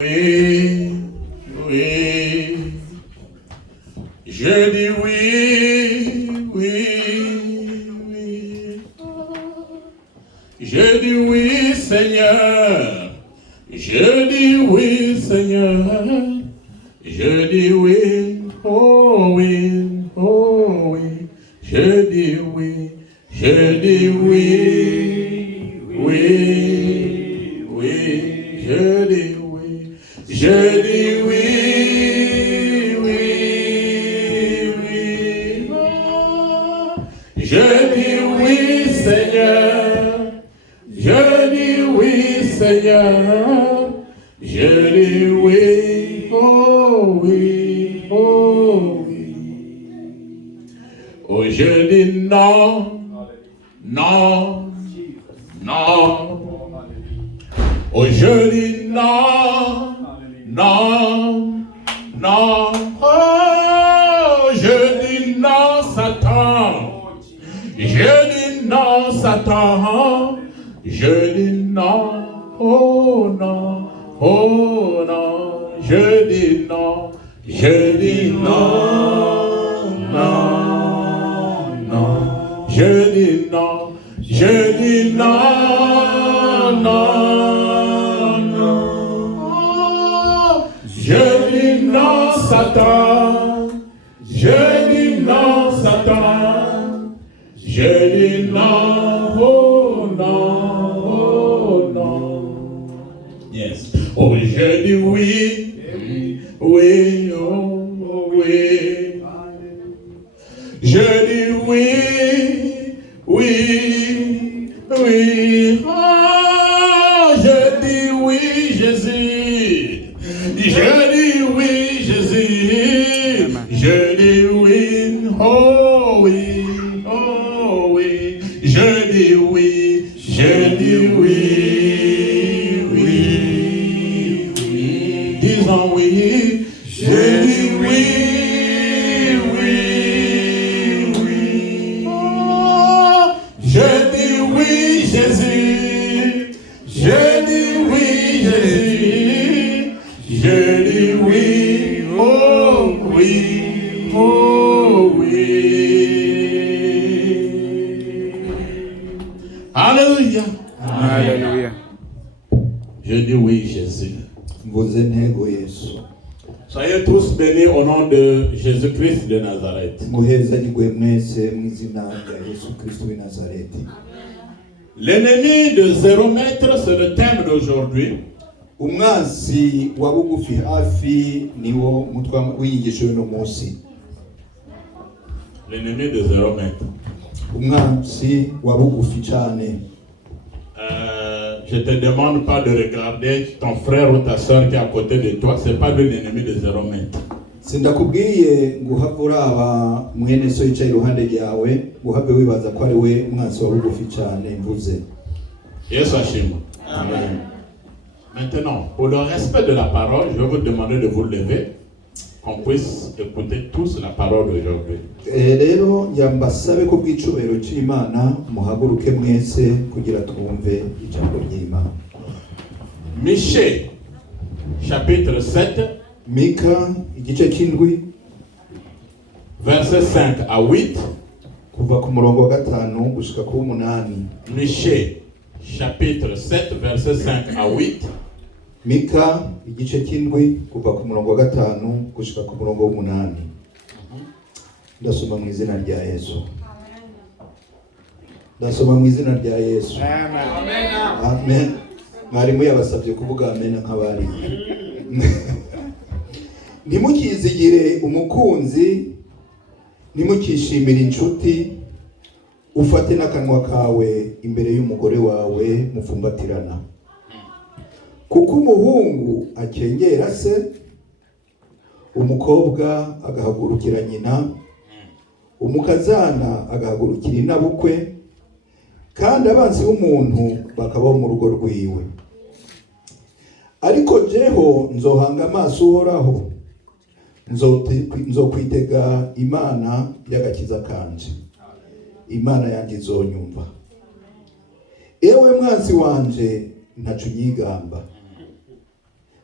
Oui, oui, je dis oui, oui, oui. Je dis oui, Seigneur. Je dis oui, Seigneur. Je dis oui, oh oui, oh oui. Je dis oui, je dis oui, oui, oui. Je dis oui, je dis oui, oui, oui. Oh, je dis oui, Seigneur. Je dis oui, Seigneur. Je dis oui, oh oui, oh oui. Oh, je dis non, non, non. Oh, je dis non, non, non. Oh, je dis non, Satan. Je dis non, Satan. Je dis non, oh non, oh non. Je dis non, je dis non, non, non. Je dis non, je dis non, non, non. Je dis non, Satan. Je dis non, Satan. Je dis non, oh non, oh non. Yes. Oh, je dis oui, oui, oh oui. Je dis oui, oui, oui. Oh, je dis oui, Jésus. Je dis oui, Jésus. Je dis oui, oh oui, oh oui. Je dis oui, je dis oui, oui, oui. Disons oui, je dis oui, oui, oui. Oh, je dis oui, Jésus. Je dis oui, Jésus. Je dis oui, oh oui, oh oui. Alléluia. Alléluia. Je dis oui, Jésus. Soyez tous bénis au nom de Jésus-Christ de Nazareth. L'ennemi de 0 mètre, c'est le thème d'aujourd'hui. Umwansi wa bugufi hafi niwo mutwa w'inyigisho y'uno munsi. L'ennemi de 0 mètre. Umwansi wa bugufi cyane. Je te demande pas de regarder ton frère ou ta soeur qui est à côté de toi, c'est pas lui l'ennemi de 0 mètre. Sindakubwiye guhava uraba mwene so yicaye iruhande ryawe guhave wibaza ko ari we umwansi wa bugufi cyane mvuze. Yesu ashimwe. Amen. Maintenant, pour le respect de la parole, je vais vous demander de vous lever, qu'on puisse écouter tous la parole d'aujourd'hui. Rero yambasabe ko bw'icubahiro cy'Imana muhaguruke mwese kugira twumve ijambo ry'Imana. Michée, chapitre 7, Mika igice cy'indwi verset 5 à 8. kuva ku murongo wa 5 gushika ku 8. Michée, chapitre 7, verset 5 à 8. Mika igice cy'indwi kuva ku murongo wa 5 gushika ku murongo wa 8. Ndasoma mu izina rya Yesu. Ndasoma mu izina rya Yesu. Amen. Amen. Mwarimu yabasabye kuvuga amen nk'abari. Ntimukizigire umukunzi, ntimukishimire inshuti, ufate n'akanwa kawe imbere y'umugore wawe mufumbatirana. Kuko umuhungu akengera se, umukobwa agahagurukira nyina, umukazana agahagurukira inabukwe, kandi abanzi b'umuntu bakabaho mu rugo rwiwe. Ariko jeho nzohanga amaso uhoraho, nzokwitega Imana y'agakiza kanje. Imana yanjye izonyumva. Ewe mwanzi wanje ntacu nyigamba,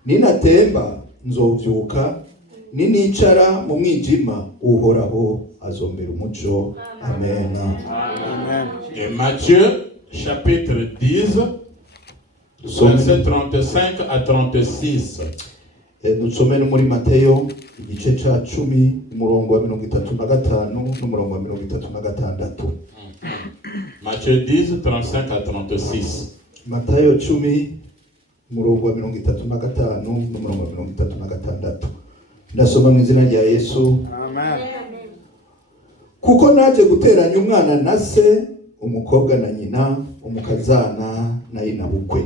ninatemba nzovyuka, ninicara mu mwijima uhoraho azombera umuco. Amen. Amen. Et Matthieu, chapitre 10, versets 35 à 36. Dusome no muri Mateyo igice ca 10 umurongo wa 35 n'umurongo wa 36. Matthieu 10, 35 à 36. Matayo 10 umurongo wa 35 n'umurongo wa 36. Ndasoma mu izina rya Yesu. Amen. Kuko naje guteranya umwana na se, umukobwa na nyina, umukazana na inabukwe,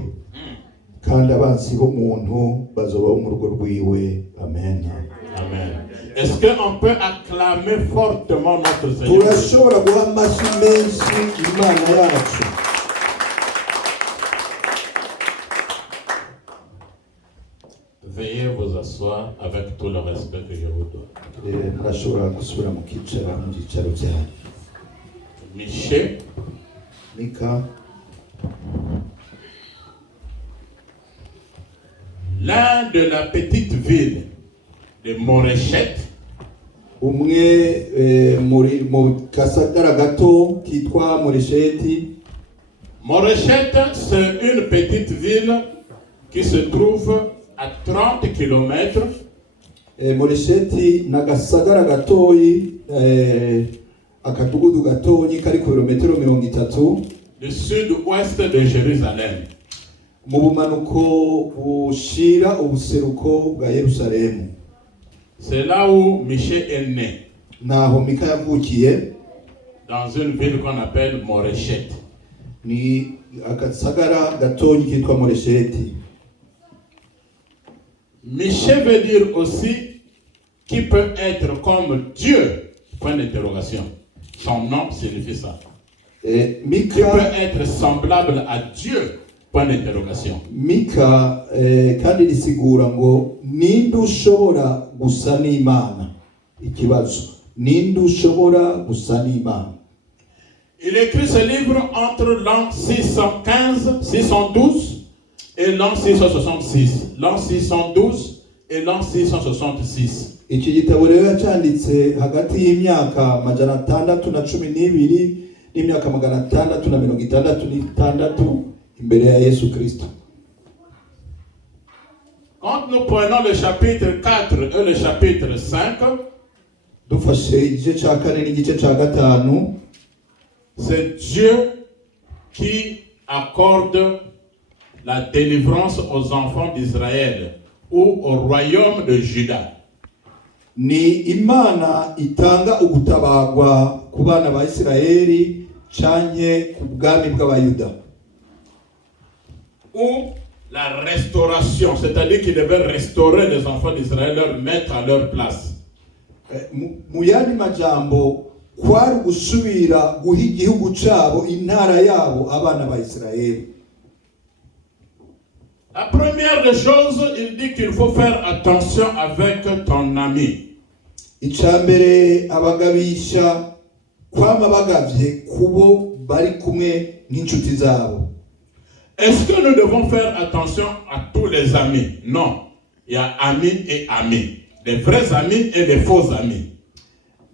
kandi abansi b'umuntu bazoba mu rugo rwiwe. Amen. Amen. Est-ce qu'on peut acclamer fortement notre Seigneur? Turashobora guha amashyi menshi Imana yacu. Veuillez vous asseoir avec tout le respect que je vous donne. Murashobora gusubira mu kicaro mu byicaro byanyu. Michée, Mika, l'un de la petite ville de Moréchette, umwe mu kasagara gato kitwa Moresheti. Moréchette, c'est une petite ville qui se trouve à 30 km Moresheti nagasagara gatoyi, akadugudu gatoyi kari ku birometero 30 du sud-ouest de Jérusalem. mu bumanuko bushira ubuseruko bwa Yerusalemu. C'est là où Michée est né, Naho Mika yavukiye, dans une ville qu'on appelle Moréchette. ni akasagara gatoyi kitwa Moresheti. Michée veut dire aussi qui peut être comme Dieu, point d'interrogation. Son nom signifie ça. Qui Mika peut être semblable à Dieu, point d'interrogation. Mika kandi risigura ngo ninde ushobora gusa n'Imana. Ikibazo, ninde ushobora gusa n'Imana. Il écrit ce livre entre l'an 615, 612 et l'an 666. L'an 612 et l'an 666. Iki gitabo rero yacanditse hagati y'imyaka 612 n'imyaka 666 imbere ya Yesu Kristo. Quand nous prenons le chapitre 4 et le chapitre 5, Dufashe igice ca 4 n'igice ca 5, c'est Dieu qui accorde la délivrance aux enfants d'Israël ou au royaume de Juda. ni Imana itanga ugutabagwa ku bana ba Isirayeli canke ku bwami bw'Abayuda. Ou la restauration, c'est-à-dire qu'il devait restaurer les enfants d'Israël, leur mettre à leur place. Mu yandi majambo kwari gusubira guha igihugu cabo, intara yabo, abana ba Isirayeli. La première des choses, il dit qu'il faut faire attention avec ton ami. Icambere abagabisha kwama bagavye kubo bari kumwe n'incuti zabo. Est-ce que nous devons faire attention à tous les amis? Non. Il y a amis et amis. Les vrais amis et les faux amis.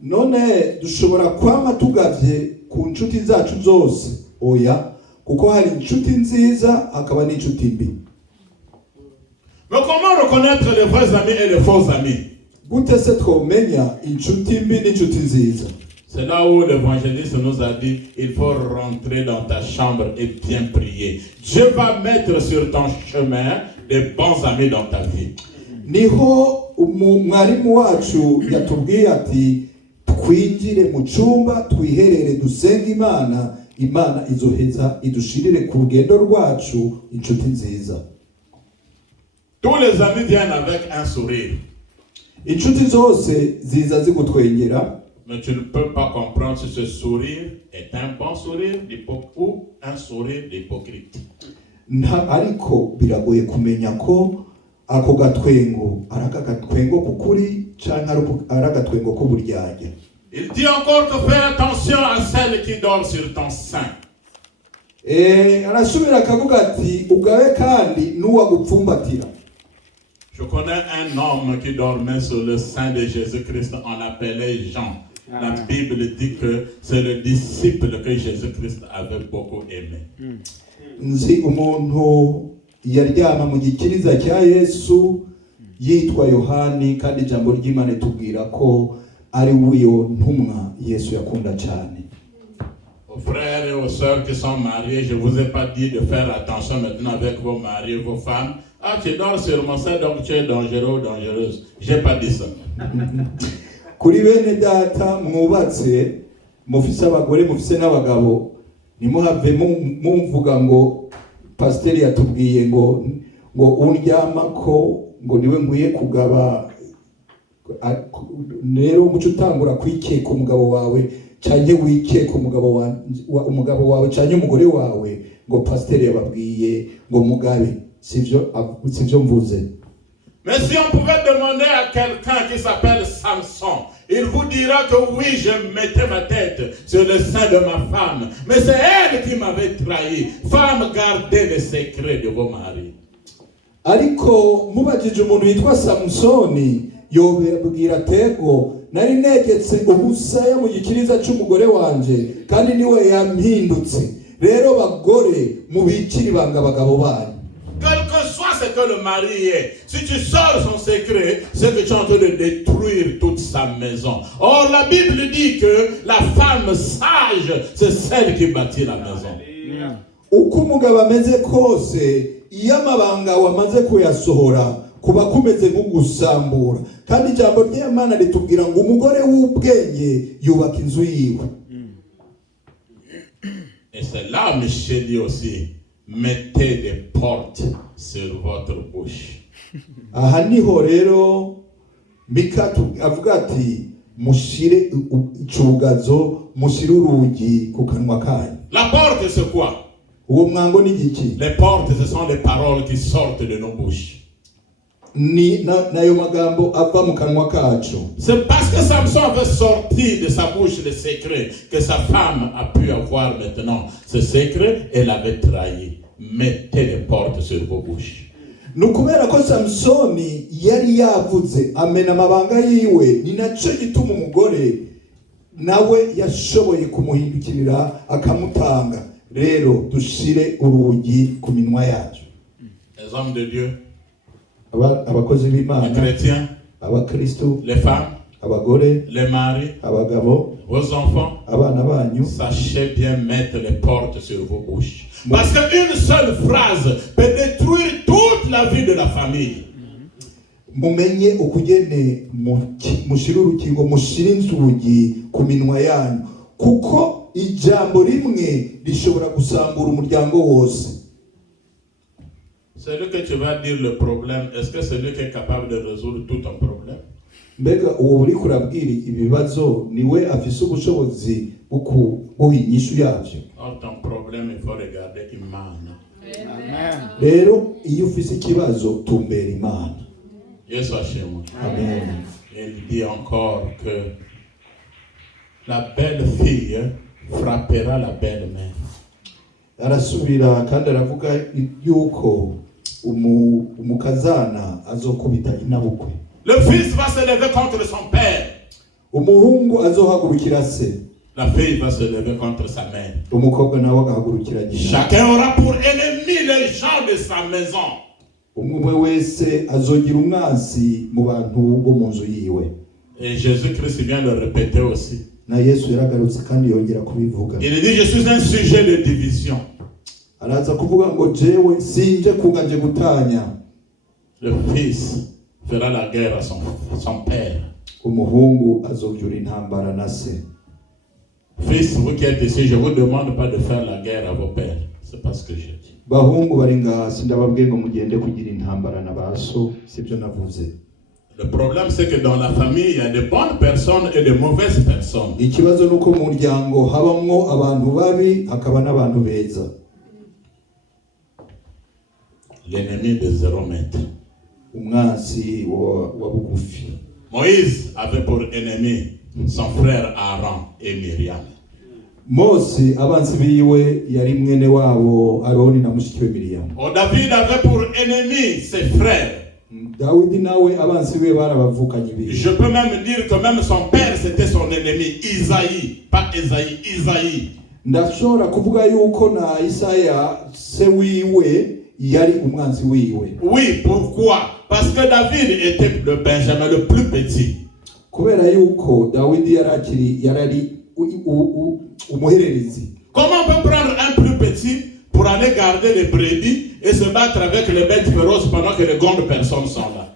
None dushobora kwama tugavye ku ncuti zacu zose? Oya, kuko hari incuti nziza hakaba n'incuti mbi. Mais comment reconnaître les vrais amis et les faux amis? Gute se twomenya incuti mbi n'incuti nziza? C'est là où l'évangéliste nous a dit, il faut rentrer dans ta chambre et bien prier. Dieu va mettre sur ton chemin des bons amis dans ta vie. Niho umwarimu wacu yatubwiye ati twinjire mu cyumba twiherere dusenga Imana, Imana izoheza idushirire ku rugendo rwacu incuti nziza. Tous les amis viennent avec un sourire. Incuti zose ziza zigutwengera, Mais tu ne peux pas comprendre si ce sourire est un bon sourire ou un sourire d'hypocrite. ariko biragoye kumenya ko ako gatwengo aragatwengo kukuri canke aragatwengo ko buryarya. Il dit encore que fais attention à celle qui dort sur ton sein. Arasubira akavuga ati ugabe kandi n'uwagupfumbatira. Je connais un homme qui dormait sur le sein de Jésus-Christ, on l'appelait Jean. La Bible dit que c'est le disciple que Jésus-Christ avait beaucoup aimé. nzi umuntu yaryama mu gikiriza cya Yesu yitwa Yohani, kandi ijambo ry'Imana itubwira ko ari uyo ntumwa Yesu yakunda cyane. Aux frères et aux sœurs qui sont mariés, je ne vous ai pas dit de faire attention maintenant avec vos maris, vos femmes. Ah, tu dors sur mon sein, donc tu es dangereux ou dangereuse. Je n'ai pas dit ça. Kuri bene data mwubatse mufise abagore mufise n'abagabo, nimuhave mumvuga ngo pasiteri yatubwiye ngo undyamako ngo niwe nkwiye kugaba, rero muco utangura kwikeka umugabo wawe cyane wikeka umugabo wawe cyane umugore wawe ngo pasiteri yababwiye ngo mugabe. Sivyo mvuze. Mais si on pouvait demander à quelqu'un qui s'appelle Samson, il vous dira que oui, je mettais ma tête sur le sein de ma femme, mais c'est elle qui m'avait trahi. Femme, gardez les secrets de vos maris. Ariko mubajije umuntu yitwa Samsoni yobabwira tego nari negetse ubusaya mu gikiriza cy'umugore wanje kandi niwe yampindutse. Rero bagore mubikiri banga abagabo banyu. Quel que soit ce que le mari est, si tu sors son secret, c'est que tu es en train de détruire toute sa maison. Or, la Bible dit que la femme sage, c'est celle qui bâtit la maison. Uko umugabo ameze kose, iyo amabanga wamaze kuyasohora kuba kumeze nk'ugusambura. Kandi ijambo ry'Imana ritubwira ngo umugore w'ubwenge yubaka inzu yiwe. Et c'est là, Michel dit aussi, mettez des portes sur votre bouche. Aha niho rero Mika avuga ati mushire icugazo, mushire urugi ku kanwa kanyu. La porte, c'est quoi? Uwo mwango ni giki? Les portes, ce sont les paroles qui sortent de nos bouches. Ni nayo magambo ava mu kanwa kacu. C'est parce que Samson avait sorti de sa bouche les secrets que sa femme a pu avoir maintenant ce secret et l'avait trahi. Mettez les portes sur vos bouches. Nukubera ko Samsoni yari yavuze amena amabanga yiwe, ni naco gituma umugore nawe yashoboye kumuhindukirira akamutanga. Rero dushire urugi ku minwa yacu. Les hommes de Dieu, abakozi b'Imana, les chrétiens, abakristo, les femmes, abagore, les maris, abagabo, vos enfants, abana banyu, sachez bien mettre les portes sur vos bouches. Parce qu'une seule phrase peut détruire toute la vie de la famille. mumenye ukugene mushire urukingo, mushire inzugi ku minwa yanyu, kuko ijambo rimwe rishobora gusambura umuryango wose. Celui que tu vas dire le problème, est-ce que c'est lui qui est capable de résoudre tout ton problème? Mbega uwo uri kurabwira ibibazo niwe afise ubushobozi bwo inyishu yavyo. Or ton problème, il faut regarder Imana. Amen. Rero iyo ufise ikibazo tumbera Imana. Dieu soit chez moi. Amen. Il dit encore que la belle fille frappera la belle mère. Arasubira kandi aravuga yuko umukazana azokubita inabukwe. Le fils va se lever contre son père. Umuhungu azohagurukira se. La fille va se lever contre sa mère. Umukobwa nawe agahagurukira nyina. Chacun aura pour ennemi les gens de sa maison. Umwe wese azogira umwansi mu bantu bo mu nzu yiwe. Et Jésus-Christ vient de répéter aussi. Na Yesu yaragarutse kandi yongera kubivuga. Il dit, je suis un sujet de division. Araza kuvuga ngo jewe sinje kuganje gutanya. Le fils fera la guerre à son père. Umuhungu azovyura intambara na se. Fils, vous qui êtes ici, je ne vous demande pas de faire la guerre à vos pères. C'est pas ce que j'ai dit. Bahungu bari ngasi ndababwiye ngo mugende kugira intambara na baso, sibyo navuze. Le problème, c'est que dans la famille, il y a de bonnes personnes et de mauvaises personnes. Ikibazo nuko mu muryango habamwo abantu babi hakaba n'abantu beza. L'ennemi de 0 mètre. Umwansi wa bugufi. Moïse avait pour ennemi son frère Aaron et Myriam. Mose abansi biwe yari mwene wabo Aroni na mushiki we Miriam. David avait pour ennemi ses frères. Dawidi nawe abansi be barabavukanye ibiri. Je peux même dire que même son père c'était son ennemi, Isaïe, pas Esaïe, Isaïe. Ndashobora kuvuga yuko na Isaya se wiwe yari umwanzi wiwe. Oui, pourquoi? Parce que David était le Benjamin le plus petit. Kubera yuko Dawidi yarari umuhererezi. Comment on peut prendre un plus petit pour aller garder les brebis et se battre avec les bêtes féroces pendant que les grandes personnes sont là?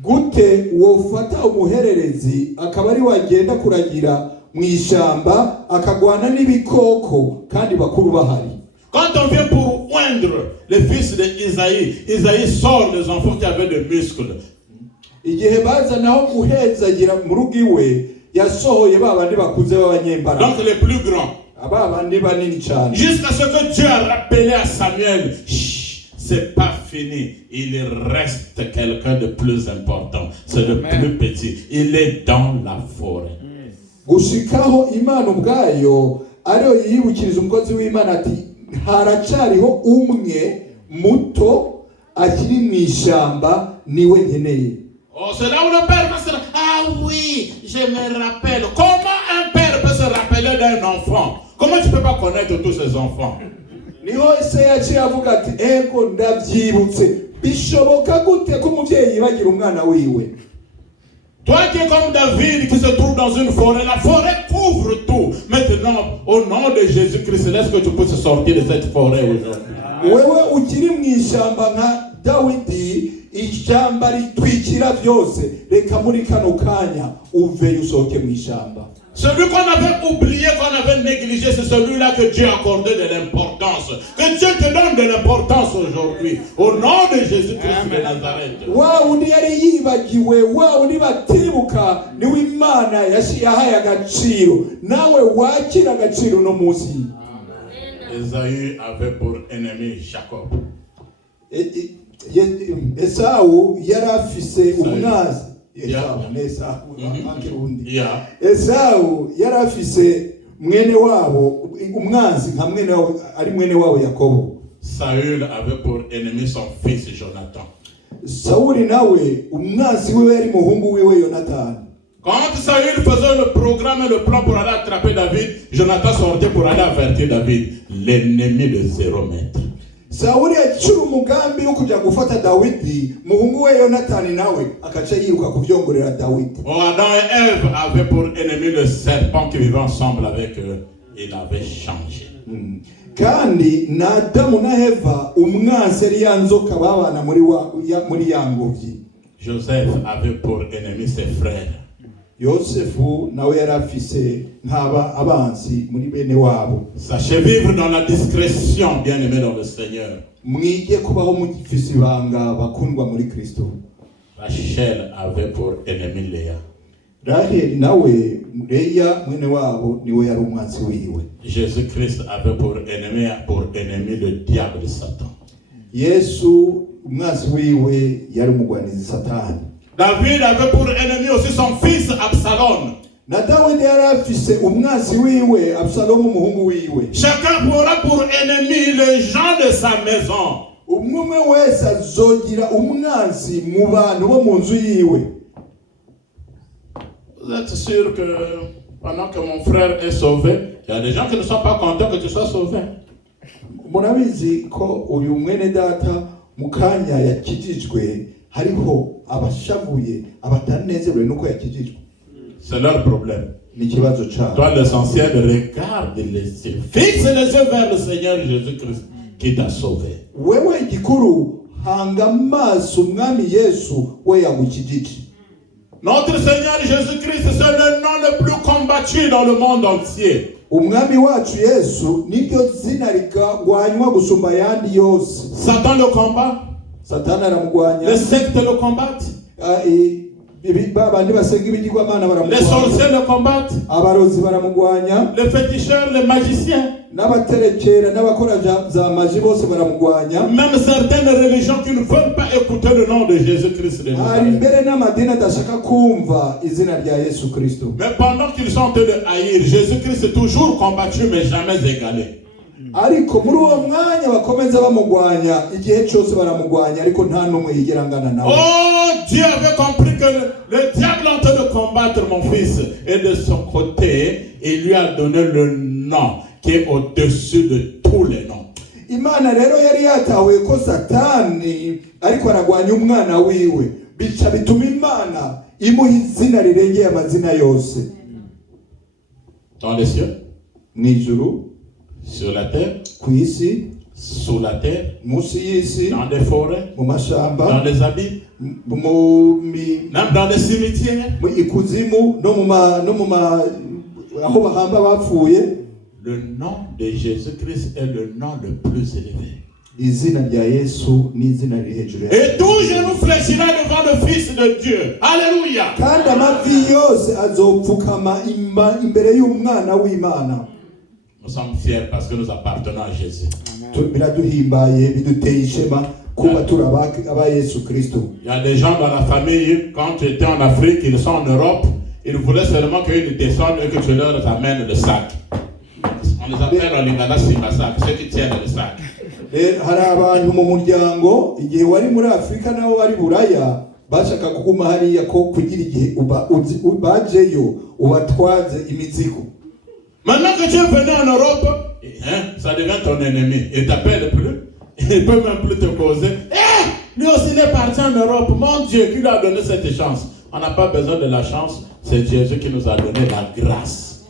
Gute wofata umuhererezi akaba ari wagenda kuragira mwishamba akagwana n'ibikoko kandi bakuru bahari. Quand on vient pour oindre les fils d'Isaïe, Isaïe sort des enfants qui avaient des muscles. Igihe bazanaho guhezagira mu rugo iwe yasohoye babandi bakuze b'abanyembaraga. Donc les plus grands. Ababandi banini cyane. Jusqu'à ce que Dieu a rappelé à Samuel, c'est pas fini. Il reste quelqu'un de plus important. C'est le plus petit. Il est dans la forêt. Gushikaho Imana ubwayo ariyo yibukiriza umukozi w'Imana ati haracariho umwe muto akiri mu ishyamba niwe nkeneye. Oh, c'est là où le père va se dire, ah oui, je me rappelle. Comment un père peut se rappeler d'un enfant? Comment tu peux pas connaître tous ces enfants? Niho ese yaciye avuga ati ego ndabyibutse bishoboka gute ko umuvyeyi yibagira umwana wiwe. Toi qui es comme David qui se trouve dans une forêt, la forêt couvre tout. Maintenant, au nom de Jésus-Christ, laisse que tu puisses sortir de cette forêt aujourd'hui. Wewe ukiri mu ishyamba nka Dawidi, ishyamba ritwikira byose, reka muri kano kanya uve usohoke mu ishyamba. Celui qu'on avait oublié, qu'on avait négligé, c'est celui-là que Dieu a accordé de l'importance. Que Dieu te donne de l'importance aujourd'hui. Au nom de Jésus-Christ de Nazareth. Wa undi yari yibagiwe, wa undi batibuka, niwe Imana yahaye agaciro. Nawe wakira agaciro no munsi. Esaü avait pour ennemi Jacob. Esau yari afise umwazi. Esau yari afise mwene wabo umwanzi nka mwene wabo ari mwene wabo Yakobo. Saül avait pour ennemi son fils Jonathan. Sauli nawe umwanzi we yari muhungu wiwe Yonatani. Quand Saül faisait le programme et le plan pour aller attraper David, Jonathan sortait pour aller avertir David, l'ennemi de 0 mètre. Sauli yacura umugambi wo kujya gufata Dawidi, muhungu we Yonatani nawe akaca yiruka kuvyongorera Dawidi. Adam et Ève avaient pour ennemi le serpent qui vivait ensemble avec eux. Il avait changé. Kandi na Adamu na Eva umwanzi yari yanzoka babana muri yangobyi. Joseph avait pour ennemi ses frères. Yosefu nawe yari afise nk'aba abanzi muri bene wabo. Sachez vivre dans la discrétion, bien-aimés dans le Seigneur. Mwige kubaho mugifise ibanga bakundwa muri Kristo. Rachel avait pour ennemi Léa. Raheli nawe Leya mwene wabo niwe yari umwanzi wiwe. Jésus-Christ avait pour ennemi le diable Satan. Yesu umwanzi wiwe yari umugwanizi Satani. David avait pour ennemi aussi son fils Absalom. Na Dawidi yari afise umwanzi wiwe Absalomu umuhungu wiwe. Chacun aura pour ennemi les gens de sa maison. Umwe wese azogira umwanzi mu bantu bo mu nzu yiwe. Vous êtes sûr que pendant que mon frère est sauvé, il y a des gens qui ne sont pas contents que tu sois sauvé. Murabizi ko uyu mwene data mukanya yakijijwe hariho abashavuye abatanezerewe nuko yakijijwe. C'est leur problème. Ni kibazo cyabo. Toi l'essentiel, regarde les yeux. Fixe les yeux vers le Seigneur Jésus-Christ qui t'a sauvé. Wewe igikuru hanga amaso umwami Yesu we yagukijije. Notre Seigneur Jésus-Christ, c'est le nom le plus combattu dans le monde entier. Umwami wacu Yesu niryo zina rigwanywa gusumba yandi yose. Satan le combat. Satani aramugwanya. Les sectes le combattent. Les sorciers le combattent. Abarozi baramugwanya. Les féticheurs, les magiciens. N'abaterekera n'abakora za maji bose baramugwanya. Même certaines religions qui ne veulent pas écouter le nom de Jésus-Christ de Nazareth. Mais pendant qu'ils sont en train de haïr, Jésus-Christ est toujours combattu mais jamais égalé. Ariko muri uwo mwanya bakomeza bamugwanya igihe cyose baramugwanya ariko nta numwe yigerangana nawe. Oh Dieu avait compris que le diable est en train de combattre mon fils, et de son côté, il lui a donné le nom qui est au-dessus de tous les noms. Imana rero yari yatahuye ko Satani ariko aragwanya umwana wiwe, bica bituma Imana imuha izina rirengeye amazina yose. Dans les cieux, Mwijuru, sur la terre, kwisi, sous la terre, musi y'isi, dans des forêts, mu dans mashamba, les abîmes, même dans les cimetières. mu ikuzimu no mu aho bahamba bapfuye. Le nom de Jésus-Christ est le nom le plus élevé. Izina rya Yesu ni izina riri hejuru ya Et tout genou fléchira devant le Fils de Dieu. Alléluia. kandi amavi yose azopfukama imbere y'umwana w'Imana. Nous sommes fiers parce que nous appartenons à Jésus. Biraduhimbaye, biduteye ishema kuba turi aba Yesu Kristo. Il y a des gens dans la famille, quand tu étais en Afrique, ils sont en Europe, ils voulaient seulement qu'ils descendent et que tu leur amènes le sac. On les appelle en lingala simbasak, ceux qui tiennent le sac. Hari abantu mu muryango igihe wari muri Afrika naho wari Buraya bashaka kuguma hariya ko kugira igihe bajeyo ubatwaze imizigo. Maintenant que tu es venu en Europe, ça devient ton ennemi. Il t'appelle plus, il peut même plus te causer. Lui aussi il est parti en Europe. Mon Dieu, qui lui a donné cette chance? On n'a pas besoin de la chance, c'est Jésus qui nous a donné la grâce.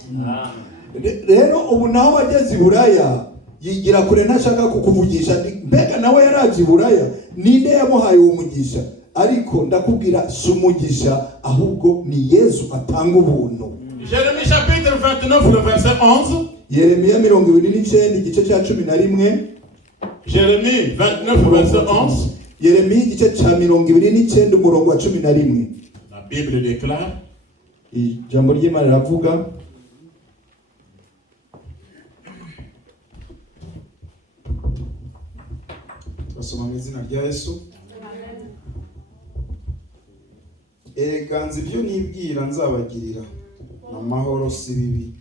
Rero ubu naho wageze i Buraya yigira kure ntashaka kukuvugisha, mbega nawe yaraje i Buraya, ninde yamuhaye uwo mugisha? Ariko ndakubwira si umugisha ahubwo ni Yesu atanga ubuntu. Jérémie chapitre 29 le verset 11. Yeremiya 29 igice cya 11. Jérémie 29 verset 11. Yeremiya igice cya 29 umurongo wa 11. La Bible déclare. Ijambo ry'Imana riravuga. Basoma mu izina rya Yesu. Erega nzi ibyo nibwira nzabagirira, amahoro si bibi,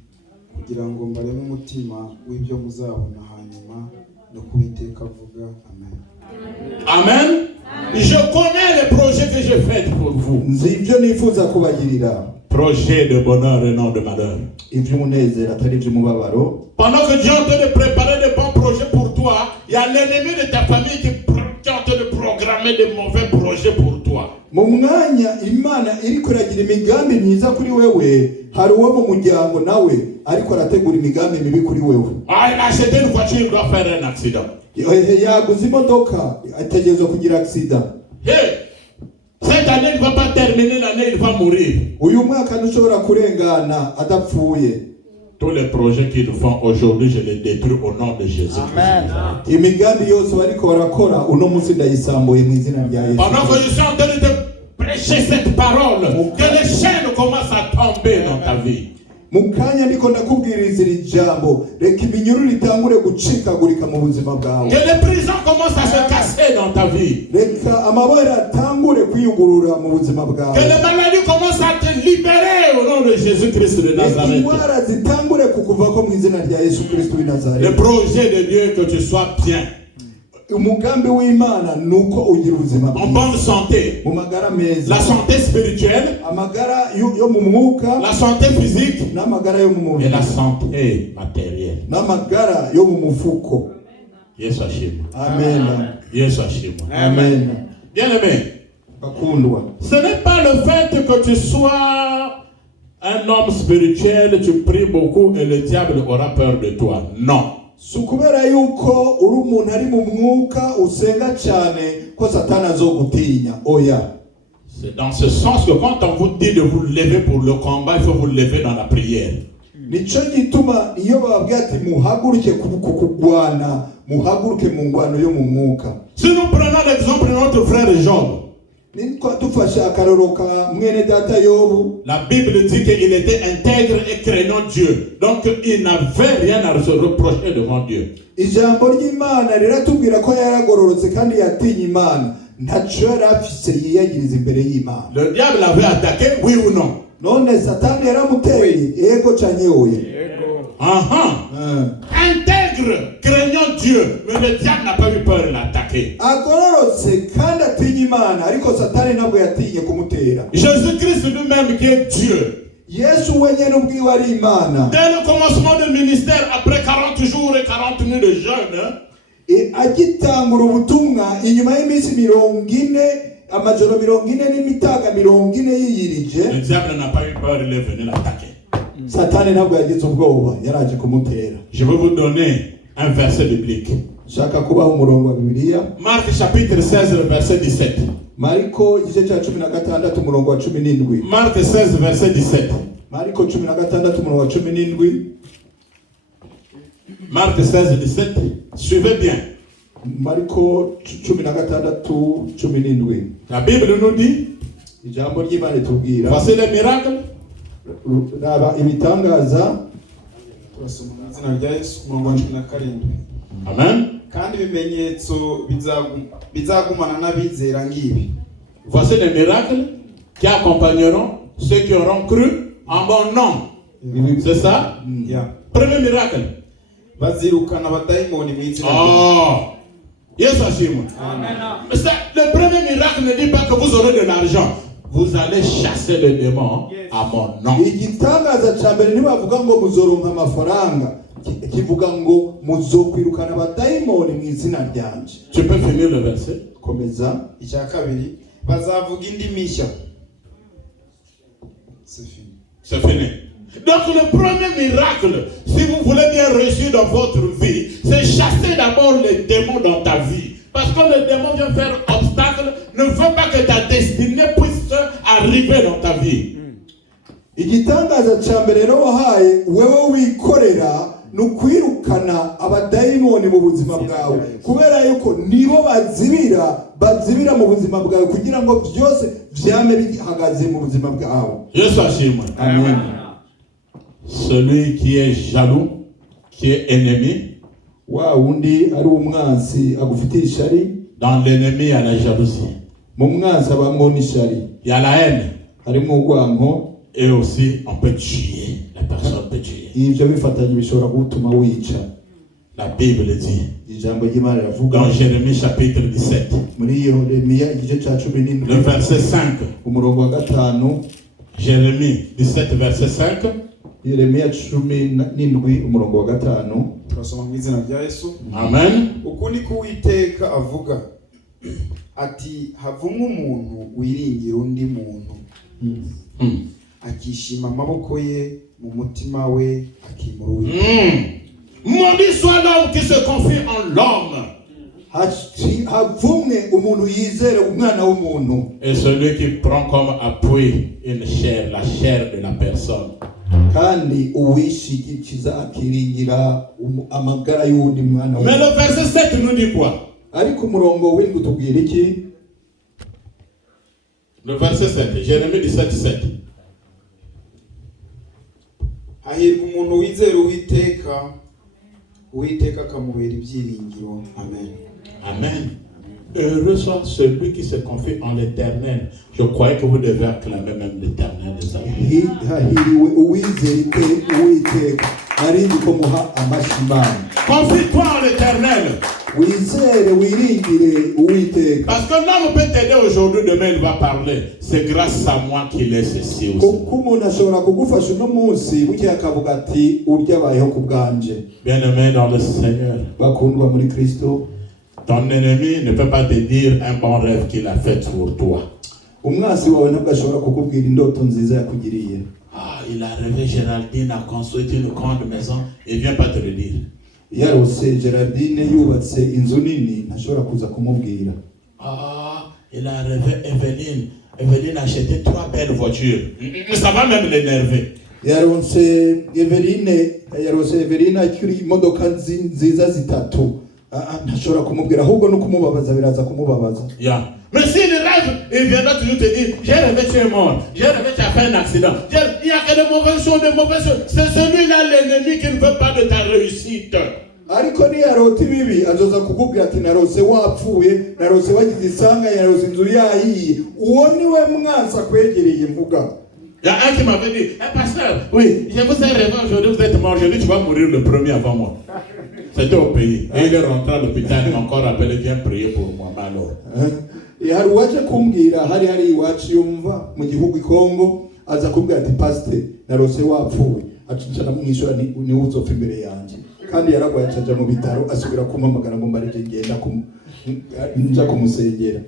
kugira ngo mbareme umutima w'ibyo muzabona hanyuma no kuwiteka avuga. Amen. Amen. Je connais les projets que j'ai faits pour vous. Nzi ibyo nifuza kubagirira. Projet de bonheur et non de malheur. Iby'umunezero atari iby'umubabaro. Pendant que Dieu est en train de préparer de bons projets pour toi, il y a l'ennemi de ta famille qui est en train de programmer de mauvais projets pour toi. Mu mwanya Imana iri kuragira imigambi myiza kuri wewe, hari uwo mu muryango nawe ariko arategura imigambi mibi kuri wewe. Ah, il a acheté une voiture, il doit faire un accident. Yaguze imodoka ategerezwa kugira accident. Cette année il ne va pas terminer l'année, il va mourir. Uyu mwaka ntushobora kurengana adapfuye. Tous les projets qu'ils font aujourd'hui, je les détruis au nom de Jésus. Amen. Imigambi yose bariko barakora uno munsi ndayisambuye mu izina rya Yesu. Pendant que je suis en train de te prêcher cette parole, que les chaînes commencent à tomber dans ta vie. Mukanya ndiko ndakubwiriza iri jambo, reka iminyururu itangure gucikagurika mu buzima bwawe. Que les prisons commencent à se casser dans ta vie. Reka amabara atangure kwiyugurura mu buzima bwawe. Que les maladies commencent à te libérer au nom de Jésus-Christ de Nazareth. Indwara zitangure kukuvako mu izina rya Yesu Kristo w'i Nazareth. Le projet de Dieu que tu sois bien. Umugambi w'Imana nuko ugira ubuzima en bonne santé, mu magara meza, la santé spirituelle, amagara yo mu mwuka, la santé physique n'amagara yo mu mubiri, et la santé matérielle, n'amagara yo mu mufuko. Yesu ashimwe. Amen. Yesu ashimwe. Amen. Bien-aimé, bakundwa, ce n'est pas le fait que tu sois un homme spirituel, tu pries beaucoup et le diable aura peur de toi. Non. Sukubera yuko uri umuntu ari mu mwuka usenga cyane ko Satani azogutinya. Oya. C'est dans ce sens que quand on vous dit de vous lever pour le combat, il faut vous lever dans la prière. Nico gituma iyo bababwiye ati muhaguruke kugwana, muhaguruke mu ngwano yo mu mwuka. Si nous prenons l'exemple de notre frère Job, la Bible dit qu'il était intègre et craignant Dieu. Donc il n'avait rien à se reprocher devant Dieu. Le diable l'avait attaqué, oui ou non? Intègre intègre, craignant Dieu, mais le diable n'a pas eu peur de l'attaquer. agororotse kandi atinya Imana, ariko Satani ntabwo yatinye kumutera. Jésus-Christ lui-même qui est Dieu. Yesu wenyine ubwiwe ari Imana. Dès le commencement du ministère, après 40 jours et 40 nuits de jeûne, agitangura ubutumwa inyuma y'iminsi 40, amajoro 40 n'imitaga 40 yiyirije, le diable n'a pas eu peur, il est venu l'attaquer. Satani ntabwo yagize ubwoba, yaraje kumutera. Je vais vous donner un verset biblique. Shaka kubaho umurongo wa Bibiliya. Marc chapitre 16, le verset 17. Mariko igice cya 16 umurongo wa 17. Marc 16, verset 17. Mariko 16 umurongo wa 17. Marc 16, 17. Suivez bien. Mariko 16 17. La Bible nous dit, Ijambo ry'Imana tubwira, voici les miracles. raba ibitangaza. turasoma mu izina rya Yesu umurongo wa 17. Amen. Kandi ibimenyetso bizagumana n'abizera ngibi. Voici les miracles qui accompagneront ceux qui auront cru en mon nom. C'est ça? Yeah. Premier miracle. Bazirukana abadayimoni mu izina rya Oh! Yes, Hashim. Amen. Mais le premier miracle ne dit pas que vous aurez de l'argent. Vous allez chasser le démon à mon nom. Igitangaza cya mbere ntibavuga ngo muzoronka amafaranga, kivuga ngo muzokwirukana abadayimoni mu izina ryanje. Tu peux finir le verset? Komeza. Icya kabiri bazavuga indimi nshya. C'est fini. C'est fini. Donc le premier miracle, si vous voulez bien réussir dans votre vie, c'est chasser d'abord les démons dans ta vie. Parce que le démon vient faire obstacle, ne veut pas que ta destinée puisse arriver dans ta vie. Igitangaza cya mbere rero wahaye wewe wikorera nukwirukana abadayimoni mu buzima bwawe, kubera yuko nibo bazibira mu buzima bwawe kugira ngo byose byame bihagaze mu buzima bwawe. Yesu ashimwe. Amen. Celui qui est jaloux, qui est ennemi, wa wundi ari umwansi agufitiye ishari. Dans l'ennemi il y a la jalousie, Mu mwansi abamo n'ishari, il y a la haine, harimo urwanko, et aussi on peut tuer, la personne peut tuer. ibyo bifatanye bishobora gutuma wica. La Bible dit Ijambo ry'Imana riravuga dans Jérémie chapitre 17, muri Yeremiya igice cya 17 le verset 5. umurongo wa 5. Jérémie 17 verset 5. Yeremiya 17 umurongo wa 5. Turasoma mu izina rya Yesu. Amen. Uku niko Uwiteka avuga ati havumwe umuntu wiringira undi muntu akishima amaboko ye mu mutima we akimura Uwiteka. Maudit soit l'homme qui se confie en l'homme. Havumwe umuntu yizere umwana w'umuntu. Et celui qui prend comme appui une chair, la chair de la personne. Kandi uwishigikiza akiringira amagara y'undi mwana Mais le verset 7 nous dit quoi? Ariko umurongo w'indwi tubwira iki? Le verset 7, Jérémie 17, 7. Hahirwa umuntu wizera Uwiteka akamubera ibyiringiro. Amen. Amen. Heureux soit celui qui se confie en l'Éternel. Je croyais que vous devez acclamer même l'Éternel des amis. Hahiriwe uwizera Uwiteka, arindi ko muha amashimana. Confie-toi en l'Éternel. Wizere wiringire Uwiteka. Parce que l'homme peut t'aider aujourd'hui, demain il va parler. C'est grâce à moi qu'il est ceci aussi. Kuko umuntu ashobora kugufasha uno munsi buke akavuga ati urya bayeho ku bwanje. Bien-aimé dans le Seigneur, Bakundwa muri Kristo, ton ennemi ne peut pas te dire un bon rêve qu'il a fait pour toi. umwasi wawe ntabwo ashobora kukubwira indoto nziza yakugiriye. Ah, il a rêvé, Géraldine a construit une grande maison, il vient pas te le dire. Yarose Gerardine yubatse inzu nini, ntashobora kuza kumubwira. Ah, il a rêvé Evelyne a acheté 3 belles voitures. Ça va même l'énerver. Yarose Eveline akiri imodoka nziza zitatu. Ntashobora kumubwira, ahubwo no kumubabaza biraza kumubabaza. Yeah. Mais s'il rêve, il viendra toujours te dire, j'ai rêvé tu es mort, j'ai rêvé tu as fait un accident. Il n'y a que de mauvaises choses, C'est celui-là l'ennemi qui ne veut pas de ta réussite. Ariko niyarota ibibi azoza kukubwira ati narose wapfuye, narose wagize isanga, narose inzu yahiye. Uwo niwe mwansi akwegereye mvuga. Il y a un qui m'avait dit, pasteur, oui, je vous ai rêvé aujourd'hui, vous êtes mort. Je dis, tu vas mourir le premier avant moi. C'était au pays. Et il est rentré à l'hôpital, il m'a encore appelé, viens prier pour moi. Mais alors. hari uwaje kumbwira hari iwacu yumva mu gihugu Kongo aza kumbwira ati pastor narose wapfuwe acicara mwishyura ni uzopfa imbere yanjye kandi yaragwaye acaja mu bitaro asubira kumpamagara ngo mbarije ngenda nja kumusengera.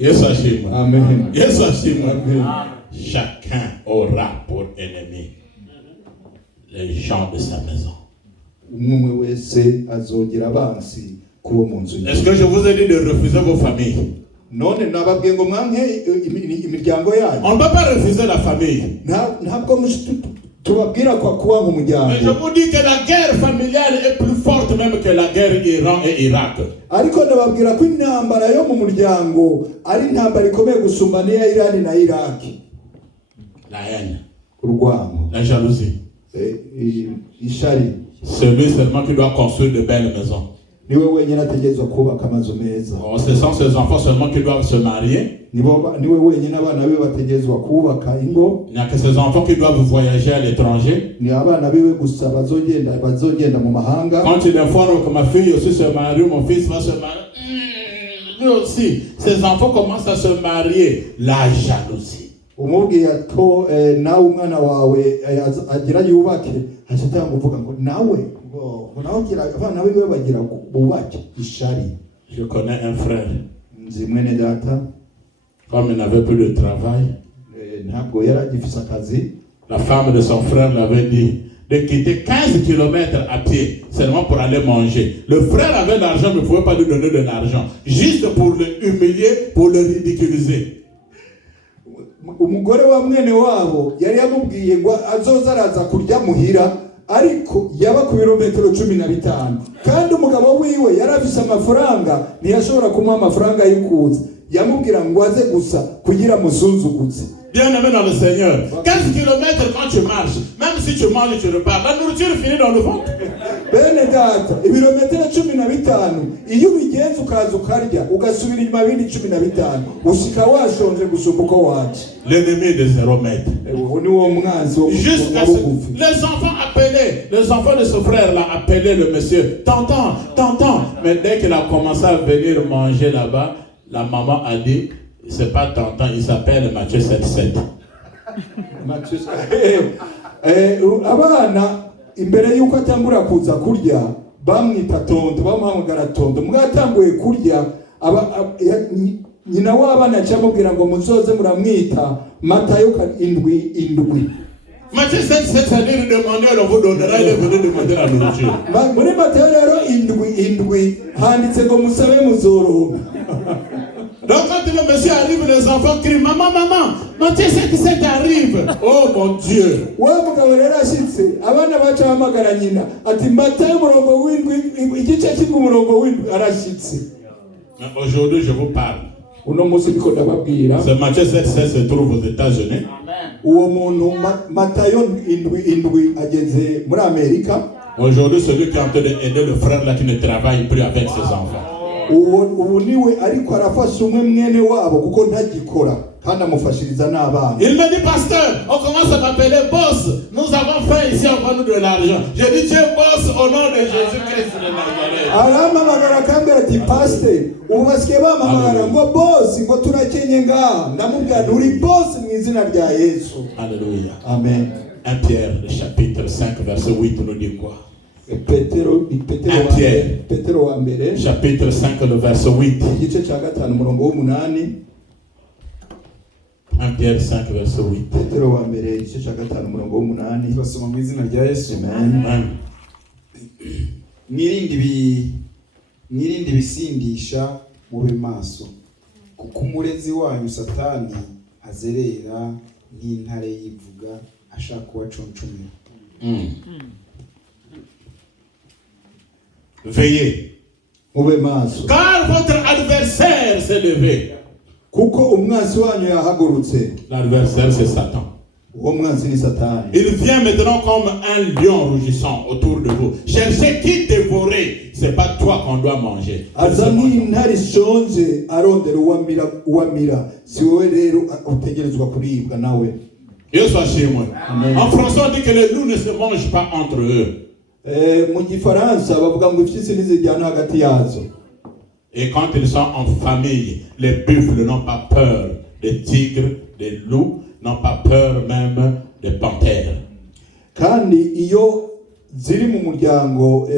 Yesu ashimwe. Amen. Yesu ashimwe. Amen. Chacun aura pour ennemi les gens de sa maison. Umwe wese azogira abansi kubo mu nzu. Est-ce que je vous ai dit de refuser vos familles? None nababwiye ngo mwanke imiryango yanyu. On ne peut pas refuser la famille. Ntabwo tubabwira kwa kuba nk'umuryango. Mais je vous dis que la guerre familiale est plus forte même que la guerre Iran et Irak. Ariko ndababwira ko intambara yo mu muryango ari intambara ikomeye gusumba n'iya Iran na Iraq. La haine, urwango, la jalousie. Ishari. Celui seulement qui doit construire de belles maisons. Niwe wenyine ategerezwa kubaka amazu meza. Ce sont ces enfants seulement qui doivent se marier. Niwe wenyine abana biwe bategerezwa kubaka ingo. Il n'y a que ces enfants qui doivent voyager à l'étranger. Ni abana biwe gusa bazogenda mu mahanga. Quand il informe que ma fille aussi se marie, mon fils va se marier. Lui aussi, ces enfants commencent à se marier. La jalousie. Umubwiye ko nawe umwana wawe agira yubake hashitanga kuvuga ngo nawe ugira abana biwe bagira bubake ishari. Je connais un frère. Nzi mwene data. Comme il n'avait plus de travail, ntabwo yaragifise akazi. La femme de son frère l'avait dit de quitter 15 km à pied seulement pour aller manger. Le frère avait l'argent, mais ne pouvait pas lui donner de l'argent, juste pour le humilier, pour le ridiculiser. Umugore wa mwene wabo yari yamubwiye ngo azoza araza kurya muhira ariko yaba ku birometero 15 kandi umugabo wiwe yari afise amafaranga ntiyashobora kumuha amafaranga y'ikuza yamubwira ngo aze gusa kugira musunzuguze. Bien-aimé dans le Seigneur, 15 km quand tu marches, même si tu manges, tu repars, la nourriture finit dans le ventre. Bene data, ibirometero 15 iyo ubigenza ukaza ukarya ugasubira inyuma bindi 15 ushika washonje gusumba uko waje. L'ennemi de 0 mètres. Jusqu'à les enfants appelaient, les enfants de ce frère là appelaient le monsieur, tonton. Mais dès qu'il a commencé à venir manger là-bas, la maman a dit, c'est pas tonton, il s'appelle Matthieu 7:7. Matthieu. Abana imbere yuko atangura kuza kurya bamwita tonto bamuhamagara tonto mwatanguye kurya nyina w'abana cyamubwira ngo muzoze muramwita Matayo 7:7. Matthieu 7:7, ça dit de demander, on vous donnera, il est venu demander la nourriture. Muri Matayo rero 7:7 handitse ngo musabe muzoronka. Donc quand le monsieur arrive, les enfants crient, maman, Matthieu 7:7 arrive. Oh mon Dieu. Wa mugabo rero ashitse abana baca bamagara nyina ati Matayo 7:7 igice cy'umurongo w'indwi arashitse. Aujourd'hui je vous parle. C'est Matthieu 7:7 se trouve aux États-Unis. Aujourd'hui, celui qui est en train d'aider le frère là qui ne travaille plus avec ses enfants. Il me dit, pasteur, on commence à m'appeler boss. Nous avons fait ici, on va nous de l'argent. Je dis, Dieu boss au nom de Jésus-Christ de Nazareth. Alléluia. Amen. 1 Pierre, le chapitre 5, verset 8, nous dit quoi? 1 Pierre, chapitre 5, le verset 8. 1 Pierre 5, verset 8. Turasoma mu izina rya Yesu. Amen. Mwirinde ibisindisha mube maso kuko umurezi wanyu Satani azerera nk'intare yivuga ashaka kubaconcomera. Veillez. Mube maso. Car votre adversaire s'est levé. Kuko umwanzi wanyu yahagurutse. L'adversaire c'est Satan. Il vient maintenant comme un lion rugissant autour de vous. Cherchez qui dévorer. C'est pas toi qu'on doit manger. Dieu soit chez moi. Amen. En français, on dit que les loups ne se mangent pas entre eux. Mu gifaransa bavuga ngo impyisi ntizijyana hagati yazo. Et quand ils sont en famille, les buffles n'ont pas peur des tigres, des loups, n'ont pas peur même des panthères. Kandi iyo ziri mu muryango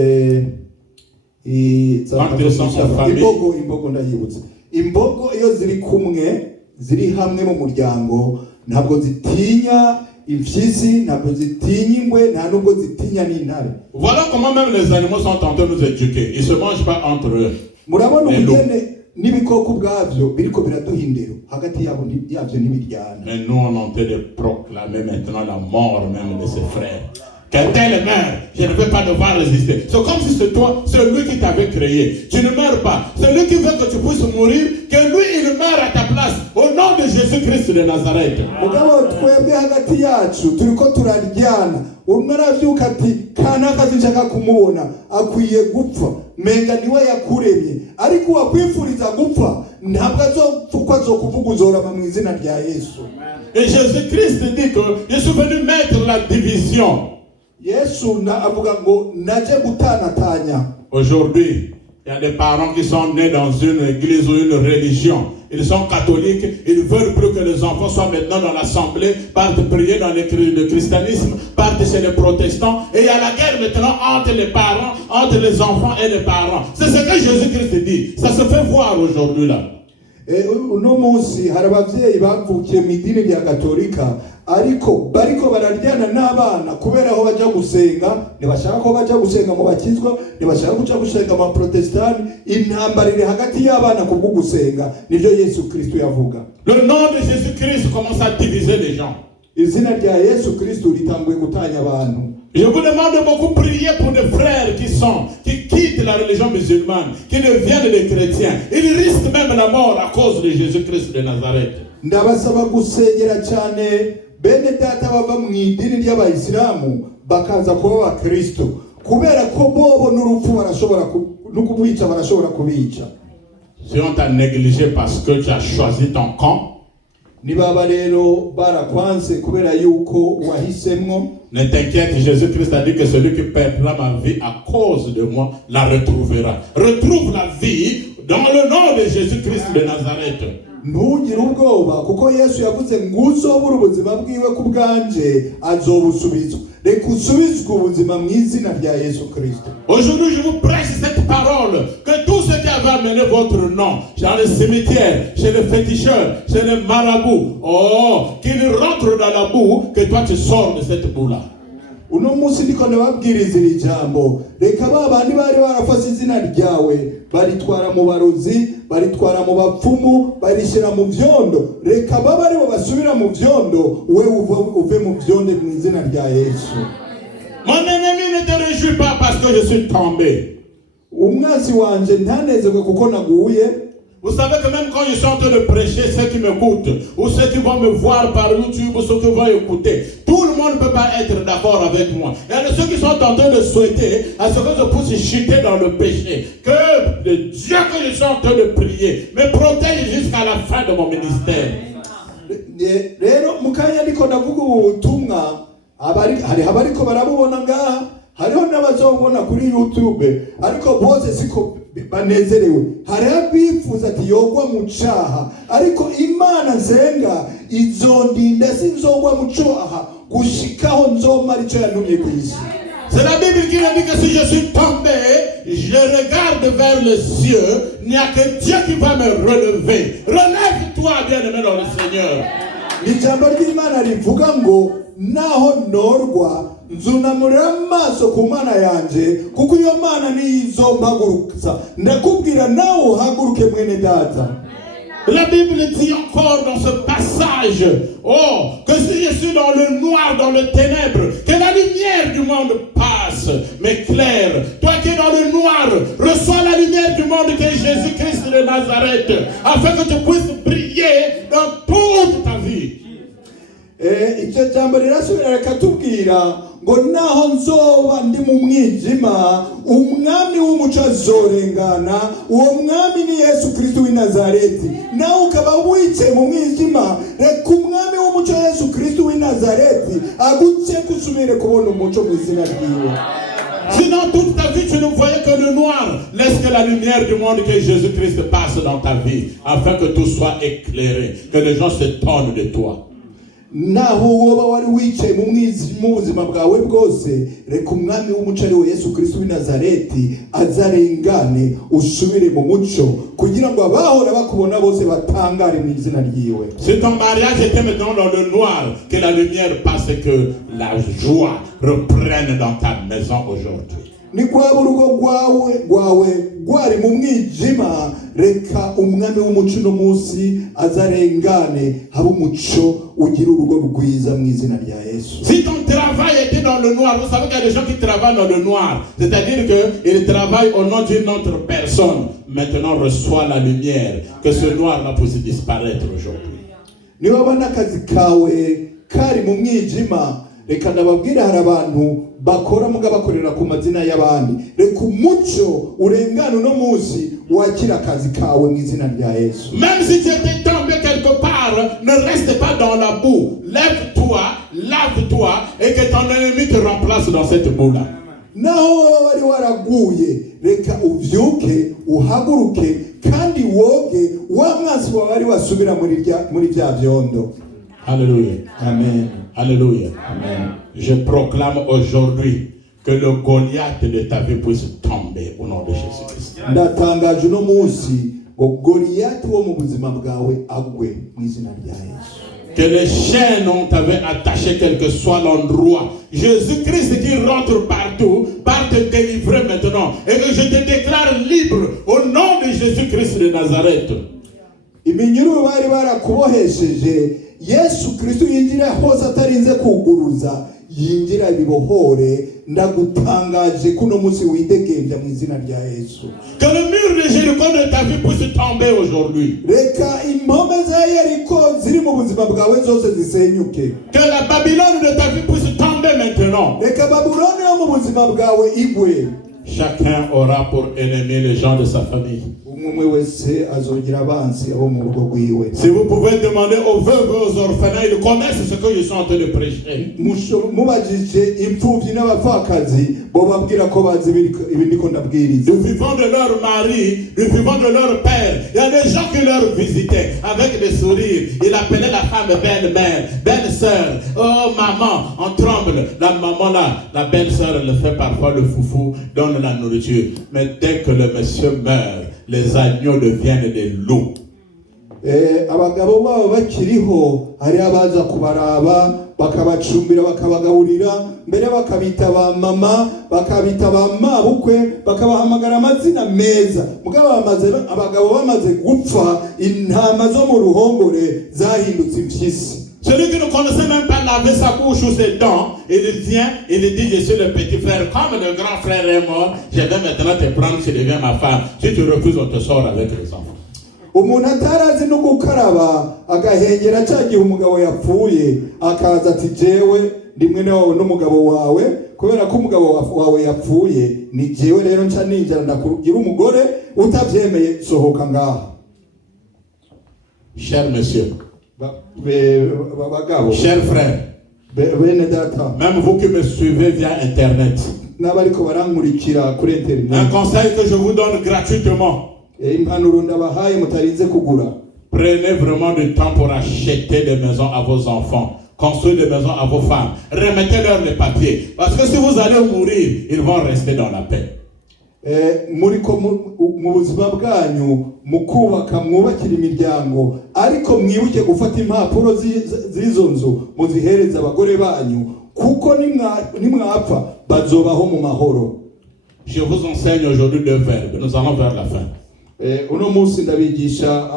imbogo ndayibutse. Imbogo iyo ziri kumwe, ziri hamwe mu muryango, ntabwo zitinya impyisi, ntabwo zitinya ingwe, nta nubwo zitinya n'intare. Voilà comment même les animaux sont en train de nous éduquer. Ils ne se mangent pas entre eux. Murabona ubugene n'ibikoko ubwabyo biriko biraduha indero hagati yabyo n'ibiryana. Mais nous on est en train de proclamer maintenant la mort même de ses frères. Que tel meurt, je ne vais pas devoir résister. C'est comme si c'est toi, c'est lui qui t'avait créé. Tu ne meurs pas. C'est lui qui veut que tu puisses mourir, que lui il meurt à ta place. Au nom de Jésus-Christ de Nazareth. Mugabo twebwe hagati yacu turiko turaryana. Umwe aravyuka ati kanaka sinshaka kumubona akwiye gupfa. Menga niwe yakuremye. Ariko wakwifuriza gupfa ntabwo azokuvuga uzorama mu izina rya Yesu. Et Jésus-Christ dit que je suis venu mettre la division. Aujourd'hui, il y a des parents qui sont nés dans une église ou une religion. Ils sont catholiques, ils veulent plus que les enfants soient maintenant dans l'assemblée, partent prier dans le christianisme, partent chez les protestants. Et il y a la guerre maintenant entre les parents, entre les enfants et les parents. C'est ce que Jésus-Christ dit. Ça se fait voir aujourd'hui là. Uno munsi hari abavyeyi bavukiye mu idini rya Katolika ariko bariko bararyana n'abana kubera aho baja gusenga, ntibashaka ko baja gusenga mu bakizwa, ntibashaka kuja gusenga mu protestani. Intambara iri hagati y'abana kubwo gusenga nivyo Yesu Kristo yavuga. Le nom de Jésus-Christ commence à diviser les gens. Izina rya Yesu Kristo ritanguye gutanya abantu. Je vous demande de beaucoup prier pour des frères qui quittent la religion musulmane, qui deviennent des chrétiens. Ils risquent même la mort à cause de Jésus-Christ de Nazareth. Ndabasaba gusengera cyane bene data bava mu idini ry'abayisilamu bakaza kuba abakristo kubera ko bobo n'urupfu barashobora no kubica barashobora kubica. Si on t'a négligé parce que tu as choisi ton camp, nibaba rero barakwanze kubera yuko wahisemwo, ne t'inquiète, Jésus-Christ a dit que celui qui perdra ma vie à cause de moi la retrouvera. Retrouve la vie dans le nom de Jésus-Christ de Nazareth. Ntugire ubwoba kuko Yesu yavuze ngo uzobura ubuzima bwiwe ku bwanje azobusubizwa. Reka usubizwe ubuzima mu izina rya Yesu Kristo. Aujourd'hui je vous prêche cette parole, que tous ceux qui avaient amené votre nom dans le cimetière, chez les féticheurs, chez les marabouts, qu'ils rentrent dans la boue, que toi tu sors de cette boue-là. Uno munsi ndiko ndababwiriza iri jambo, reka babandi bari barafashe izina ryawe baritwara mu barozi, baritwara mu bapfumu, barishira mu vyondo, reka baba aribo basubira mu vyondo, we uve mu vyondo mu izina rya Yesu. Mon ennemi ne te réjouit pas parce que je suis tombé. Umwasi wanje ntanezerwe kuko naguye. Vous savez que même quand je suis en train de prêcher, ceux qui m'écoutent, ou ceux qui vont me voir par YouTube, ou ceux qui vont écouter, tout le monde ne peut pas être d'accord avec moi. Il y a ceux qui sont en train de souhaiter à ce que je puisse chuter dans le péché. Que le Dieu que je suis en train de prier me protège jusqu'à la fin de mon ministère. Rero mukanya ndiko ndavuga ubutumwa hari abariko barabubona ngaha, hariho n'abazobona kuri YouTube, ariko bose siko banezerewe. Hari abifuza ati yogwa mu cyaha, ariko Imana nzenga izondinda sinzogwa mu cyaha gushikaho nzomara icyo yantumye ku isi. C'est la Bible qui nous dit que si je suis tombé, je regarde vers le cieux, il n'y a que Dieu qui va me relever. Relève-toi, bien-aimé dans le Seigneur. Ijambo ry'Imana rivuga ngo naho norwa nzunamurira amaso ku Mana yanje kuko iyo Mana nizompagurutsa. Ndakubwira nawe uhaguruke mwene data. La Bible dit encore dans ce passage, que si je suis dans le noir, dans le ténèbre, que la lumière du monde passe, m'éclaire. Toi qui es dans le noir, reçois la lumière du monde qui est Jésus-Christ de Nazareth, afin que tu puisses briller dans toute ta vie. icyo jambo rirasubira rikatubwira ngo naho nzoba ndi mu mwijima umwami w'umuco azorengana. Uwo mwami ni Yesu Kristo w'i Nazareti. Nawe ukaba wicaye mu mwijima, reka umwami w'umuco Yesu Kristo w'i Nazareti aguce kusubire kubona umuco mu izina ryiwe. Sinon, toute ta vie, tu ne voyais que le noir. Laisse que la lumière du monde, que Jésus-Christ passe dans ta vie, afin que tout soit éclairé, que les gens se tournent de toi. Naho woba wari wicaye mu buzima bwawe bwose, reka umwami w'umuco ari we Yesu Kristo w'i Nazareti azarengane usubire mu muco, kugira ngo abahora bakubona bose batangare mu izina ryiwe. Si ton mariage était maintenant dans le noir, que la lumière passe et que la joie reprenne dans ta maison aujourd'hui. Ni kwaba urugo rwawe rwari mu mwijima, reka umwami w'umuco uno munsi azarengane habe umuco ugira urugo rwiza mu izina rya Yesu. Si ton travail était dans le noir, vous savez qu'il y a des gens qui travaillent dans le noir, c'est-à-dire qu'ils travaillent au nom d'une autre personne. Maintenant reçoit la lumière, que ce noir-là puisse disparaître aujourd'hui. Ni wabona akazi kawe kari mu mwijima, reka ndababwira hari abantu bakora muga bakorera ku mazina y'abandi, reka umuco urengane uno munsi wakira akazi kawe mu izina rya Yesu. Même si tu étais tombé quelque part, ne reste pas dans la boue. Lève-toi, lave-toi et que ton ennemi te remplace dans cette boue-là. Naho wari waraguye, reka uvyuke uhaguruke kandi woge wa mwansi wawe ari wasubira muri bya vyondo. Alléluia. Amen. Alléluia. Amen. Je proclame aujourd'hui que le Goliath de ta vie puisse tomber au nom de Jésus-Christ. Ndatangaje uno munsi ngo Goliath wo mu buzima bwawe agwe mu izina rya Yesu. Que les chaînes on t'avait attaché quel que soit l'endroit. Jésus-Christ qui rentre partout, va te délivrer maintenant. Et que je te déclare libre au nom de Jésus-Christ de Nazareth. Iminyururu bari barakubohesheje, Yesu Kristo yinjira hose atarinze kuguruza, yinjira bibohore. Ndagutangaje kuno munsi widegenja mu izina rya Yesu. Que le mur de Jéricho de ta vie puisse tomber aujourd'hui. Reka impome za Yeriko ziri mu buzima bwawe zose zisenyuke. Que la Babylone de ta vie puisse tomber maintenant. Reka Babuloni yo mu buzima bwawe igwe. Chacun aura pour ennemi les gens de sa famille. Si vous pouvez demander aux veuves et aux orphelins, ils connaissent ce que je suis en train de prêcher. Nous vivons de leur mari, nous vivons de leur père. Il y a des gens qui leur visitaient avec des sourires. Ils appelaient la femme belle-mère, belle-sœur. Oh maman, on tremble. La maman là, la belle-sœur, elle fait parfois le foufou, donne la nourriture. Mais dès que le monsieur meurt, les agneaux deviennent des loups. Abagabo babo bakiriho hari abaza kubaraba bakabacumbira bakabagaburira mbere bakabita ba mama bakabita ba mabukwe bakabahamagara amazina meza mugabo abagabo bamaze gupfa intama zo mu ruhongore zahindutse impyisi. Celui qui ne connaissait même pas laver sa bouche ou ses dents, il vient, il dit, je suis le petit frère, comme le grand frère est mort, je vais maintenant te prendre, tu deviens ma femme. Si tu refuses, on te sort avec les enfants. Umuntu atarazi no gukaraba agahengera cyagihe umugabo yapfuye akaza ati jewe ndimwe n'umugabo wawe kubera ko umugabo wawe yapfuye ni jewe rero nca ninjira ndakugira umugore utavyemeye sohoka ngaha. Cher monsieur, cher frère, même vous qui me suivez via internet, un conseil que je vous donne gratuitement: prenez vraiment du temps pour acheter des maisons à vos enfants, construire des maisons à vos femmes, remettez-leur les papiers, parce que si vous allez mourir, ils vont rester dans la paix. Muriko mu buzima bwanyu mukubaka mwubakira imiryango ariko mwibuke gufata impapuro z'izo nzu muzihereza abagore banyu kuko nimwapfa bazobaho mu mahoro. Je vous enseigne aujourd'hui deux verbes. Nous allons vers la fin. Uno munsi ndabigisha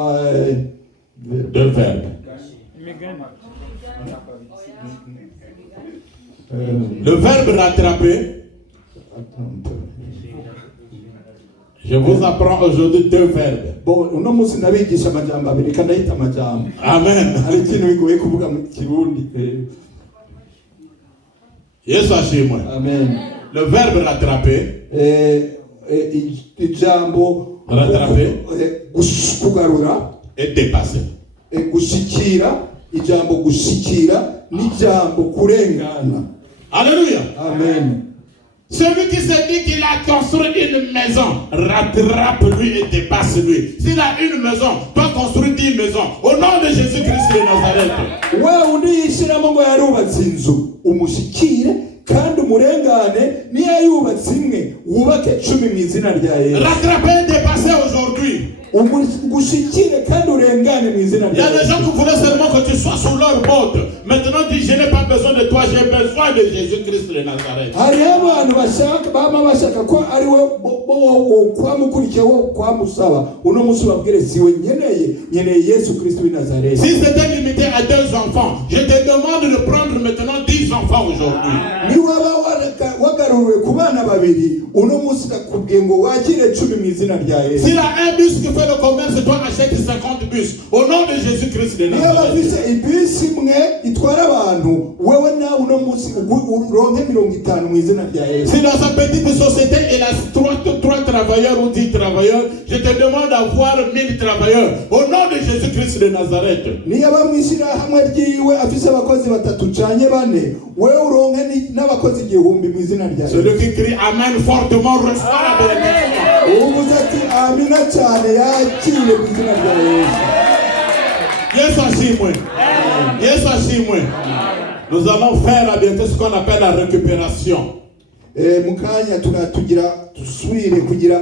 deux verbes. Le verbe rattraper. Je Je vous apprends aujourd'hui 2 verbes. Bon, uno munsi ndabigisha amajambo abiri kanayita amajambo. Amen. Hari ikintu bigoye kuvuga mu Kirundi. Yesu ashimwe. Amen. Le verbe rattraper. Ijambo rattraper. Kugarura. Et dépasser. Gushikira. Ijambo gushikira. N'ijambo kurengana. Alléluia. Amen. Celui qui se dit qu'il a construit une maison, rattrape-lui et dépasse-lui. S'il a une maison, toi construis 10 maisons. Au nom de Jésus-Christ de Nazareth. Wa undi yishiramo ngo yarubatse inzu umushikire kandi umurengane niyo yubatse imwe wubake 10 mu izina rya Yesu. Rattraper et dépasser aujourd'hui. Gushikire kandi urengane mu izina rya Yesu. Il y a des gens qui voulaient seulement que tu sois sous leur botte. Maintenant dis, je n'ai pas besoin de toi, j'ai besoin de Jésus-Christ de Nazareth. Hari abantu bashaka bama bashaka ko ari we kwamukurikiye wo kwamusaba uno musi babwire siwe nyeneye Yesu Kristo wa Nazareth. Si c'était limité à 2 enfants, je te demande de prendre maintenant 10 enfants aujourd'hui. Ni waba wagaruwe ku bana babiri uno musi nakubwiye ngo wakire 10 mu izina rya Yesu. S'il a un bus qui fait le commerce, toi achète 50 bus au nom de Jésus-Christ de Nazareth. Niba bafise ibisi imwe itwara abantu wewe nawe uno musi uronke 50 mu izina rya Yesu. Si dans sa petite société il a 3 travailleurs ou 10 travailleurs, je te demande d'avoir 1000 travailleurs au nom de Jésus-Christ de Nazareth. Niba mwishira hamwe ryiwe afise abakozi 3 canye 4 wewe uronke n'abakozi 1000 mu izina rya Yesu. Celui qui crie amen fortement reçoit la bénédiction. Ubuzati amina cyane yakire mu izina rya Yesu. Yesu ashimwe. Yesu ashimwe. Nous allons faire à bientôt ce qu'on appelle la récupération. Mukanya tugira tusubire kugira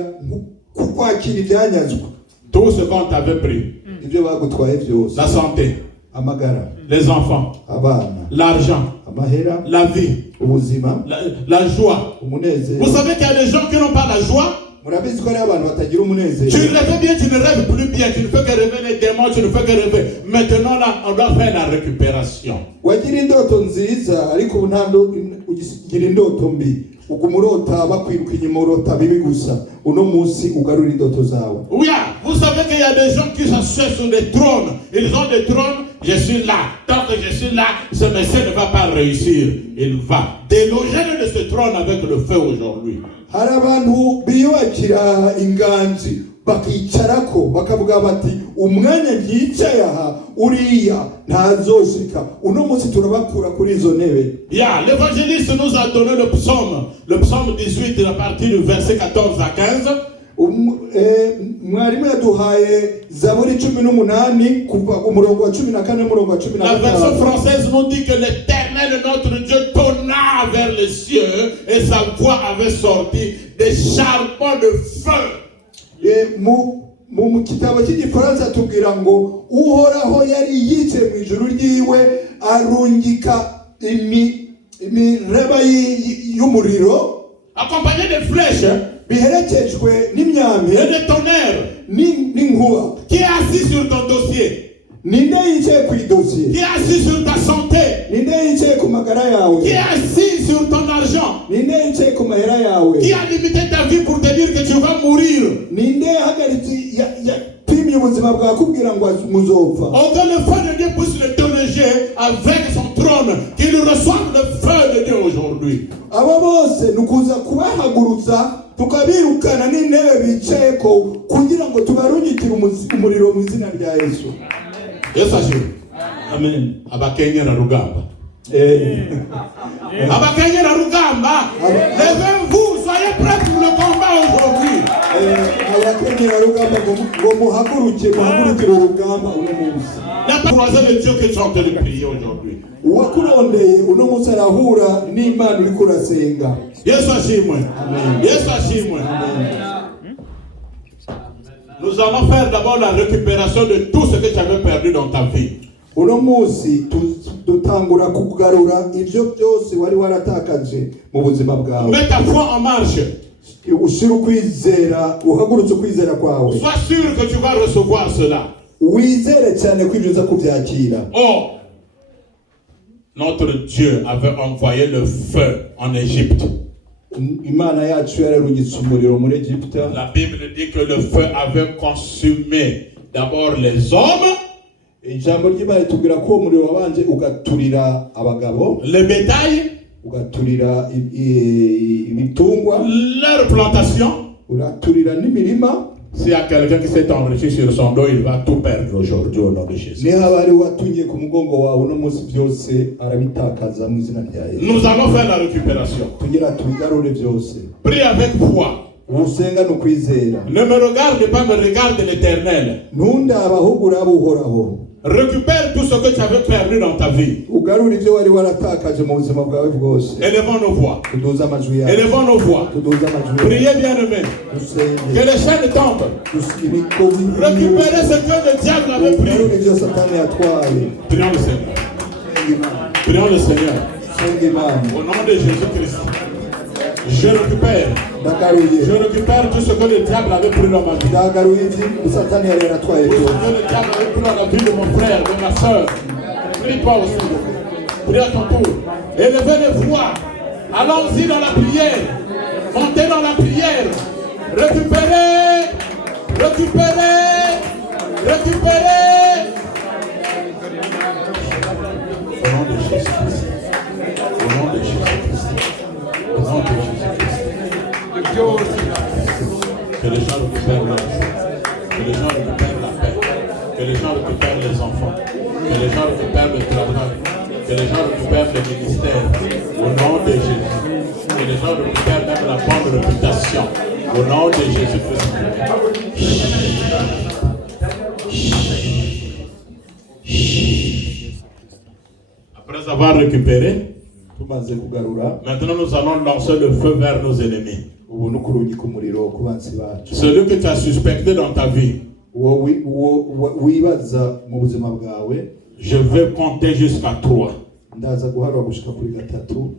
kwakira ibyanyazwa. Tout ce qu'on t'avait pris. Ibyo bagutwaye byose. La santé, amagara, les enfants, abana, l'argent, amahera, la vie, ubuzima, la joie. umunezero. Vous savez qu'il y a des gens qui n'ont pas la joie. Murabizi ko ari abantu batagira umunezero. Tu rêves bien, tu ne rêves plus bien, tu ne fais que rêver les démons, tu ne fais que rêver. Maintenant là, on doit faire la récupération. Wagira indoto nziza ariko unando ugira indoto mbi. Ukumurota bakwiruka inyuma urota bibi gusa. Uno munsi ugarura indoto zawe. Oui, vous savez qu'il y a des gens qui s'asseyent sur des trônes. Ils ont des trônes, je suis là. Tant que je suis là, ce monsieur ne va pas réussir. Il va déloger de ce trône avec le feu aujourd'hui. Hari abantu biyubakira inganzi bakicarako bakavuga bati umwanya yicaye aha uriya ntazoshika uno munsi turabakura kuri izo ntebe. L'évangéliste nous a donné le psaume 18 à partir du verset 14 à 15. Mwarimu yaduhaye Zaburi 18 kuva umurongo wa 14 n'umurongo wa 15. La version française nous dit que l'Éternel notre Dieu tonna vers les cieux et sa voix avait sorti des charbons de feu. Mu kitabo cy'igifaransa tubwira ngo uhoraho yari yicaye mu ijuru ryiwe arungika imiraba y'umuriro accompagné de flèches biherekejwe n'imyambi et de tonnerres. n'inkuba. Qui est assis sur ton dossier? Ninde yicaye ku idosiye? Qui est assis sur ta santé? Ninde yicaye ku magara yawe? Qui est assis sur ton argent? Ninde yicaye ku mahera yawe? Qui a limité ta vie pour te dire que tu vas mourir? Ninde yahagaritse yapimye ubuzima bwawe kubwira ngo muzopfa? On veut le feu de Dieu puisse le déloger avec son trône, qu'il reçoive le feu de Dieu aujourd'hui. Abo bose nukuza kubahagurutsa tukabirukana n'intebe bicayeko kugira ngo tubarungikire umuriro mu izina rya Yesu. Yesu ashimwe. Amen. Abakenyera rugamba. Abakenyera rugamba. Levez-vous, soyez prêts pour le combat aujourd'hui. Abakenyera rugamba ngo muhagurukire urugamba uno munsi. N'a pas croisé le Dieu que tu es en train de prier aujourd'hui. Uwakurondeye uno munsi arahura n'Imana uri kurasenga. Yesu ashimwe. Yesu ashimwe. Nous allons faire d'abord la récupération de tout ce que tu avais perdu dans ta vie. Uno munsi dutangura kugarura ibyo byose wari waratakaje mu buzima bwawe. Mets ta foi en marche. Ushira ukwizera, uhagurutse ukwizera kwawe. Sois sûr que tu vas recevoir cela. Wizere cyane ko ibyo uza kubyakira. Oh, notre Dieu avait envoyé le feu en Égypte. Imana yacu yararungitse umuriro muri Egiputa. La Bible dit que le feu avait consumé d'abord les hommes, Ijambo ry'Imana ritubwira ko umuriro wabanje ugaturira abagabo, le bétail, ugaturira ibitungwa, leur plantation. uraturira n'imirima. S'il y a quelqu'un qui s'est enrichi sur son dos, il va tout perdre aujourd'hui au nom de Jésus. Niba bari watunye ku mugongo wawe no munsi byose arabitakaza mu izina rya Yesu. Nous allons faire la récupération. Tugira tubigarure byose. Prie avec foi. Usenga no kwizera. Ne me regarde pas, me regarde l'Éternel. Ntundaba ahubwo uraba uhoraho. Récupère tout ce que tu avais perdu dans ta vie. Ugarure ibyo wari waratakaje mu buzima bwawe bwose. Élevons nos voix. Tuduza amajwi yawe. Élevons nos voix. Tuduza amajwi yawe. Priez bien aimé. Usenge. Que les chaînes tombent. Ibikozi. Récupérez ce que le diable avait pris. Ugarure ibyo Satani yatwaye. Prions le Seigneur. Prions le Seigneur. Senga Imana. Au nom de Jésus-Christ. Je récupère tout ce que le diable avait pris dans ma vie. Tout ce que le diable avait pris dans la vie de mon frère, de ma soeur. Prie-toi aussi. Prie à ton tour. Élevez les voix. Allons-y dans la prière. Montez dans la prière. Récupérez. Récupérez. Récupérez. Au nom de Jésus-Christ. Au nom de Jésus-Christ. Au nom de Jésus-Christ. Que les gens récupèrent leur joie. Que les gens récupèrent la paix. Que les gens récupèrent les enfants. Que les gens récupèrent le travail. Que les gens récupèrent le ministère. Au nom de Jésus. Que les gens récupèrent même la bonne réputation. Au nom de Jésus-Christ. Après avoir récupéré, maintenant nous allons lancer le feu vers nos ennemis. Celui que tu as suspecté dans ta vie, je vais compter jusqu'à 3.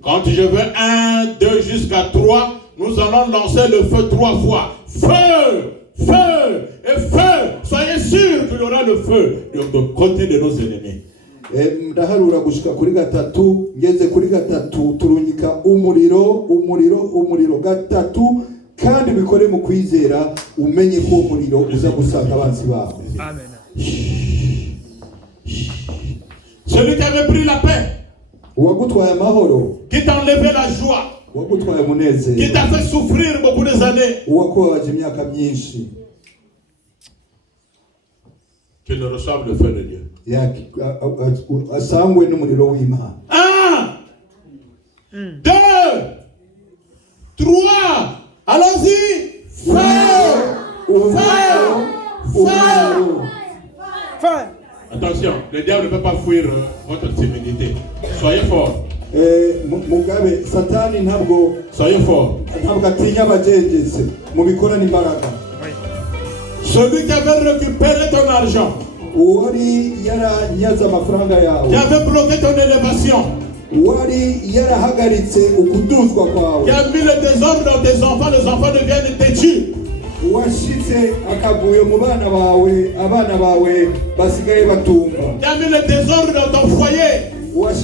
Quand je veux 1, 2 jusqu'à 3, nous allons lancer le feu 3 fois. Feu! Feu! Et feu! Soyez sûrs qu'il y aura le feu de côté de nos ennemis. Ndaharura gushika kuri gatatu, ngeze kuri gatatu turungika umuriro gatatu, kandi bikore mu kwizera umenye ko umuriro uza gusanga abanzi bawe. Amen. Celui qui avait pris la paix, uwagutwaye amahoro, qui t'a enlevé la joie, uwagutwaye umunezero, qui t'a fait souffrir beaucoup des années, uwakubabaje imyaka myinshi, qu'il reçoive le feu de Dieu. asangwe n'umuriro w'Imana. 1, 2, 3, allons-y. Feu! Feu! Feu! Attention, le diable ne peut pas fuir votre timidité. Soyez fort. Mugabe Satani ntabwo atinya abajengetse mu bikorana imbaraga. Celui qui avait récupéré ton argent, uwari yaranyaza amafaranga yawe, qui avait bloqué ton élévation, uwari yarahagaritse ukuduzwa kwawe, qui a mis le désordre dans tes enfants, les enfants deviennent têtus, uwashitse akavuyo mu bana bawe, abana bawe basigaye batumva, qui a mis le désordre dans ton foyer,